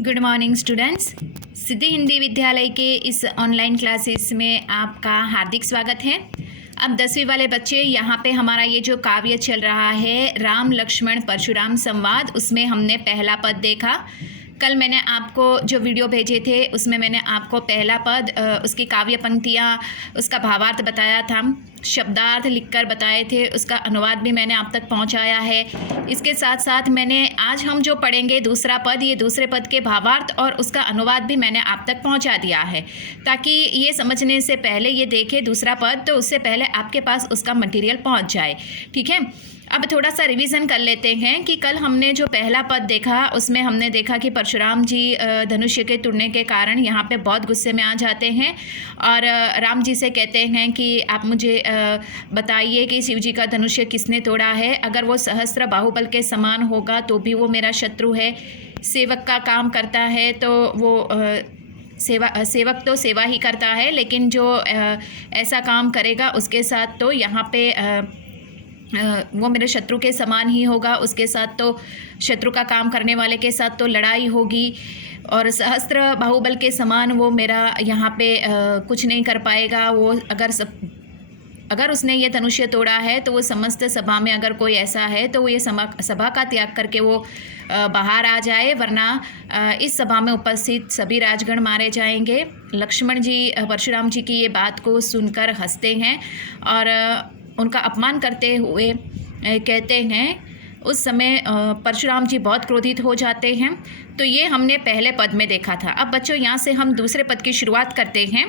Good morning students. Siddhi Hindi Vidyalaya के इस online classes में आपका हार्दिक स्वागत है। अब 10वीं वाले बच्चे, यहाँ पे हमारा ये जो काव्य चल रहा है राम लक्ष्मण परशुराम संवाद, उसमें हमने पहला पद देखा। कल मैंने आपको जो वीडियो भेजे थे उसमें मैंने आपको पहला पद, उसकी काव्य पंक्तियाँ, उसका भावार्थ बताया था, शब्दार्थ लिखकर बताए थे, उसका अनुवाद भी मैंने आप तक पहुंचाया है। इसके साथ साथ मैंने आज हम जो पढ़ेंगे दूसरा पद, ये दूसरे पद के भावार्थ और उसका अनुवाद भी मैंने आप तक पहुंचा दिया है, ताकि ये समझने से पहले ये देखें दूसरा पद तो उससे पहले आपके पास उसका मटेरियल पहुंच जाए। ठीक है, अब थोड़ा सा रिवीजन कर लेते हैं कि कल हमने जो पहला पद देखा उसमें हमने देखा कि परशुराम जी धनुष्य के टूटने के कारण यहाँ पे बहुत गुस्से में आ जाते हैं और राम जी से कहते हैं कि आप मुझे बताइए कि शिव जी का धनुष्य किसने तोड़ा है। अगर वो सहस्त्र बाहुबल के समान होगा तो भी वो मेरा शत्रु है। सेवक का काम करता है तो वो सेवक तो सेवा ही करता है, लेकिन जो ऐसा काम करेगा उसके साथ तो यहाँ पे वो मेरे शत्रु के समान ही होगा। उसके साथ तो शत्रु का काम करने वाले के साथ तो लड़ाई होगी और सहस्त्र बाहुबल के समान वो मेरा यहाँ पे कुछ नहीं कर पाएगा। वो अगर उसने ये धनुष्य तोड़ा है तो वो समस्त सभा में अगर कोई ऐसा है तो वो ये सभा का त्याग करके वो बाहर आ जाए, वरना इस सभा में उपस्थित सभी राजगण मारे जाएंगे। लक्ष्मण जी परशुराम जी की ये बात को सुनकर हंसते हैं और उनका अपमान करते हुए कहते हैं। उस समय परशुराम जी बहुत क्रोधित हो जाते हैं। तो ये हमने पहले पद में देखा था। अब बच्चों यहाँ से हम दूसरे पद की शुरुआत करते हैं।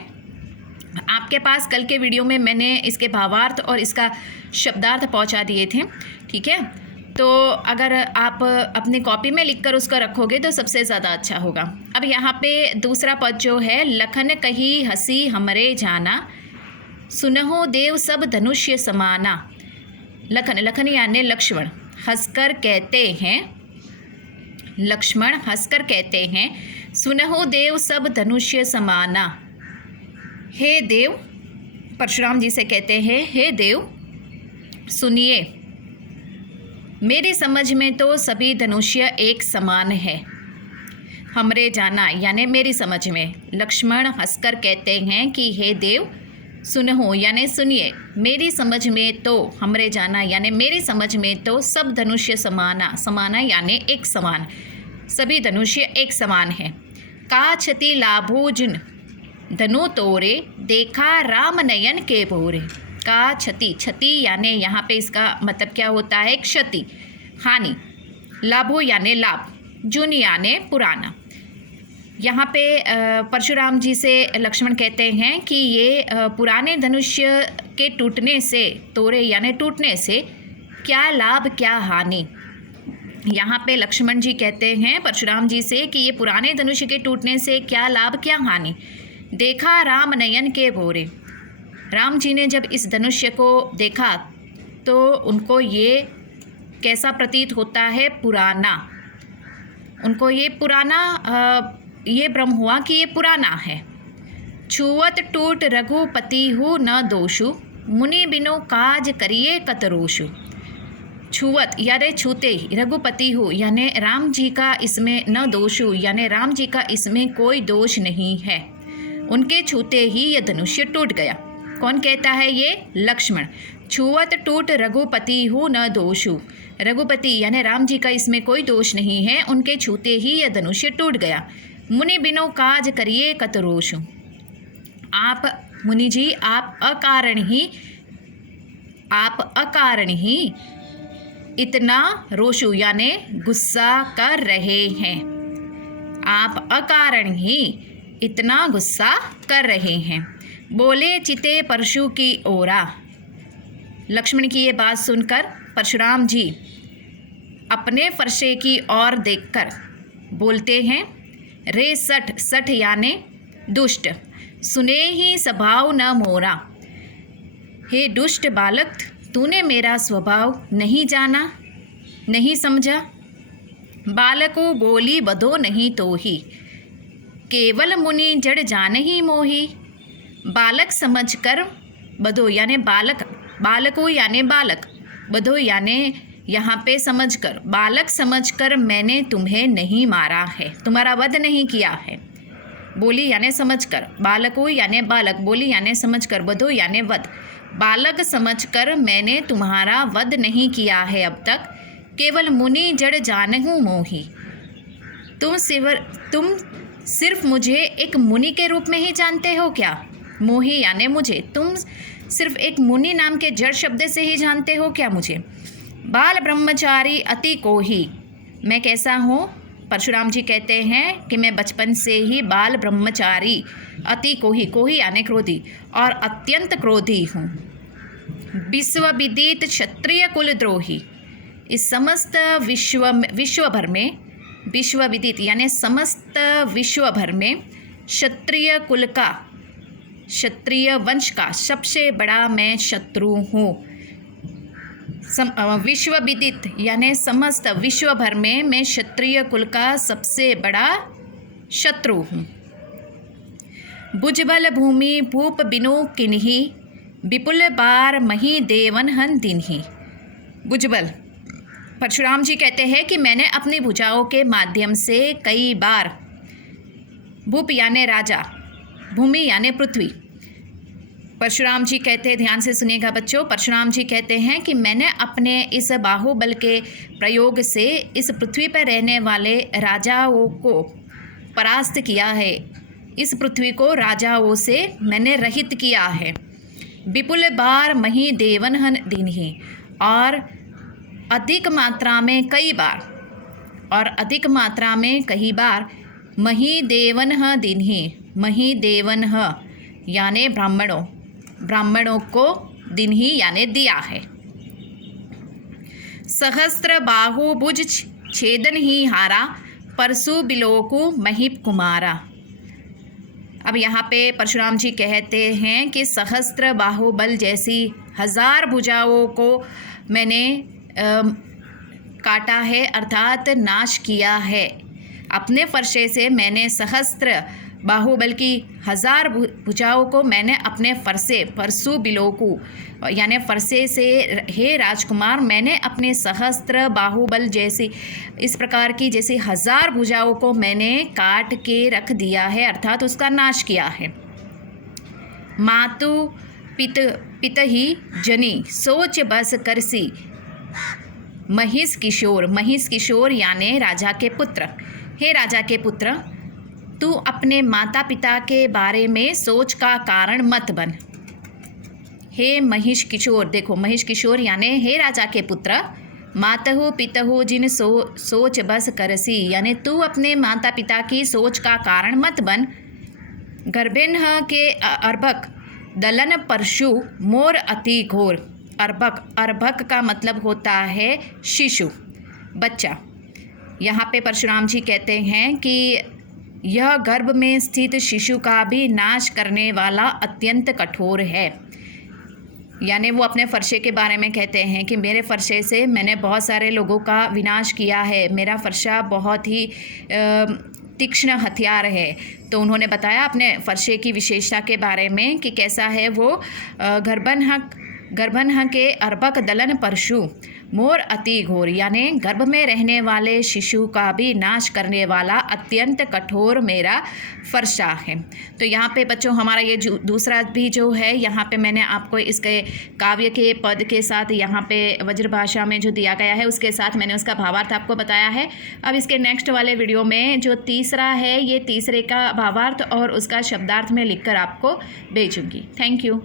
आपके पास कल के वीडियो में मैंने इसके भावार्थ और इसका शब्दार्थ पहुँचा दिए थे। ठीक है, तो अगर आप अपनी कॉपी में लिखकर उसको रखोगे तो सबसे ज़्यादा अच्छा होगा। अब यहाँ पे दूसरा पद जो है, लखन कही हंसी हमरे जाना, सुनहो देव सब धनुष्य समाना। लखन यानी लक्ष्मण हंसकर कहते हैं, लक्ष्मण हंसकर कहते हैं, सुनहो देव सब धनुष्य समाना। हे देव, परशुराम जी से कहते हैं, हे देव सुनिए, मेरी समझ में तो सभी धनुष्य एक समान है। हमरे जाना यानी मेरी समझ में। लक्ष्मण हंसकर कहते हैं कि हे देव सुनहो यानी सुनिए, मेरी समझ में तो, हमरे जाना यानी मेरी समझ में तो सब धनुष्य समाना, समाना यानी एक समान, सभी धनुष्य एक समान है। का क्षति लाभो जिन धनु तोरे, देखा राम नयन के भोरे। का क्षति, क्षति यानी यहाँ पे इसका मतलब क्या होता है, क्षति, हानि। लाभो यानी लाभ, जुन यानी पुराना। यहाँ पे परशुराम जी से लक्ष्मण कहते हैं कि ये पुराने धनुष्य के टूटने से, तोरे यानी टूटने से क्या लाभ क्या हानि। यहाँ पे लक्ष्मण जी कहते हैं परशुराम जी से कि ये पुराने धनुष्य के टूटने से क्या लाभ क्या हानि। देखा राम नयन के भोरे, राम जी ने जब इस धनुष्य को देखा तो उनको ये कैसा प्रतीत होता है, पुराना। उनको ये पुराना ये भ्रम हुआ कि ये पुराना है। छुवत टूट रघुपति हु न दोषु, मुनि बिनु काज करिए कतरोषु। छुवत यानी छूते ही, रघुपति हु यानी राम जी का इसमें न दोषु यानी राम जी का इसमें कोई दोष नहीं है। उनके छूते ही यह धनुष्य टूट गया। कौन कहता है ये, लक्ष्मण। छुवत टूट रघुपति हु न दोषु, रघुपति यानी राम जी का इसमें कोई दोष नहीं है, उनके छूते ही यह धनुष्य टूट गया। मुनि बिनो काज करिए कतरोषु, आप मुनि जी आप अकारण ही इतना रोषु यानी गुस्सा कर रहे हैं। आप अकारण ही इतना गुस्सा कर रहे हैं। बोले चिते परशु की ओरा, लक्ष्मण की ये बात सुनकर परशुराम जी अपने फरसे की ओर देखकर बोलते हैं, रे सठ, सठ यानी दुष्ट, सुने ही स्वभाव न मोरा। हे दुष्ट बालक, तूने मेरा स्वभाव नहीं जाना, नहीं समझा। बालको बोली बधो नहीं तो ही, केवल मुनि जड़ जान ही मोही। बालक समझकर बधो यानी बालक, बालको यानी बालक, बधो यानी यहाँ पे समझकर, बालक समझकर मैंने तुम्हें नहीं मारा है, तुम्हारा वध नहीं किया है। बोली यानी समझकर, बालको यानी बालक, बोली यानी समझकर, वधो यानी वध। बालक समझकर मैंने तुम्हारा वध नहीं किया है अब तक, केवल मुनि जड़ जानहु मोही। तुम सिर्फ मुझे एक मुनि के रूप में ही जानते हो क्या? मोही यानी मुझे, तुम सिर्फ एक मुनि नाम के जड़ शब्द से ही जानते हो क्या मुझे? बाल ब्रह्मचारी अति कोही, मैं कैसा हूँ? परशुराम जी कहते हैं कि मैं बचपन से ही बाल ब्रह्मचारी, अति कोही, कोही यानी क्रोधी, और अत्यंत क्रोधी हूँ। विश्व विदित क्षत्रिय कुल द्रोही, इस समस्त विश्व भर में, विश्व विदित यानी समस्त विश्व भर में क्षत्रिय कुल का, क्षत्रिय वंश का सबसे बड़ा मैं शत्रु हूँ। विश्व विदित यानी समस्त विश्व भर में मैं क्षत्रिय कुल का सबसे बड़ा शत्रु हूँ। भुजबल भूमि भूप बिनु किन्ही, विपुल बार मही देवन हन दिन्ही। भुजबल, परशुराम जी कहते हैं कि मैंने अपनी भुजाओं के माध्यम से कई बार, भूप यानी राजा, भूमि यानी पृथ्वी। परशुराम जी कहते हैं, ध्यान से सुनिएगा बच्चों, परशुराम जी कहते हैं कि मैंने अपने इस बाहुबल के प्रयोग से इस पृथ्वी पर रहने वाले राजाओं को परास्त किया है, इस पृथ्वी को राजाओं से मैंने रहित किया है। विपुल बार मही देवन हन दिन्ही, और अधिक मात्रा में कई बार, और अधिक मात्रा में कई बार मही देवन ह दिन्ही, मही देवन ह यानी ब्राह्मणों, ब्राह्मणों को दिन्ही यानी दिया है। सहस्त्र बाहु भुज छेदन ही हारा, परसु बिलोकु महिप कुमारा। अब यहाँ पे परशुराम जी कहते हैं कि सहस्त्र बाहुबल जैसी 1000 भुजाओं को मैंने काटा है, अर्थात नाश किया है। अपने फरसे से मैंने सहस्त्र बाहुबल की 1000 भुजाओं को मैंने अपने फरसे, परसु बिलोकु यानी फरसे से, हे राजकुमार, मैंने अपने सहस्त्र बाहुबल जैसी, इस प्रकार की जैसे 1000 भुजाओं को मैंने काट के रख दिया है, अर्थात उसका नाश किया है। मातु पित ही जनी सोच बस करसी, महिष किशोर, महिष किशोर यानी राजा के पुत्र। हे राजा के पुत्र, तू अपने माता पिता के बारे में सोच का कारण मत बन। हे महिष किशोर, देखो महिष किशोर यानी हे राजा के पुत्र, मातहु पितहु जिन सोच बस करसी, यानी तू अपने माता पिता की सोच का कारण मत बन। गर्भिन्ह के अर्भक दलन परशु मोर अति घोर। अर्भक, अर्भक का मतलब होता है शिशु, बच्चा। यहाँ पे परशुराम जी कहते हैं कि यह गर्भ में स्थित शिशु का भी नाश करने वाला अत्यंत कठोर है। यानी वो अपने फरसे के बारे में कहते हैं कि मेरे फरसे से मैंने बहुत सारे लोगों का विनाश किया है, मेरा फरसा बहुत ही तीक्ष्ण हथियार है। तो उन्होंने बताया अपने फरसे की विशेषता के बारे में कि कैसा है वो। गर्भन्ह के अर्भक दलन परशु मोर अति घोर, यानी गर्भ में रहने वाले शिशु का भी नाश करने वाला अत्यंत कठोर मेरा फरसा है। तो यहाँ पे बच्चों हमारा ये दूसरा भी जो है, यहाँ पे मैंने आपको इसके काव्य के पद के साथ यहाँ पे वज्र भाषा में जो दिया गया है उसके साथ मैंने उसका भावार्थ आपको बताया है। अब इसके नेक्स्ट वाले वीडियो में जो तीसरा है, ये तीसरे का भावार्थ और उसका शब्दार्थ में लिखकर आपको भेजूँगी। Thank you.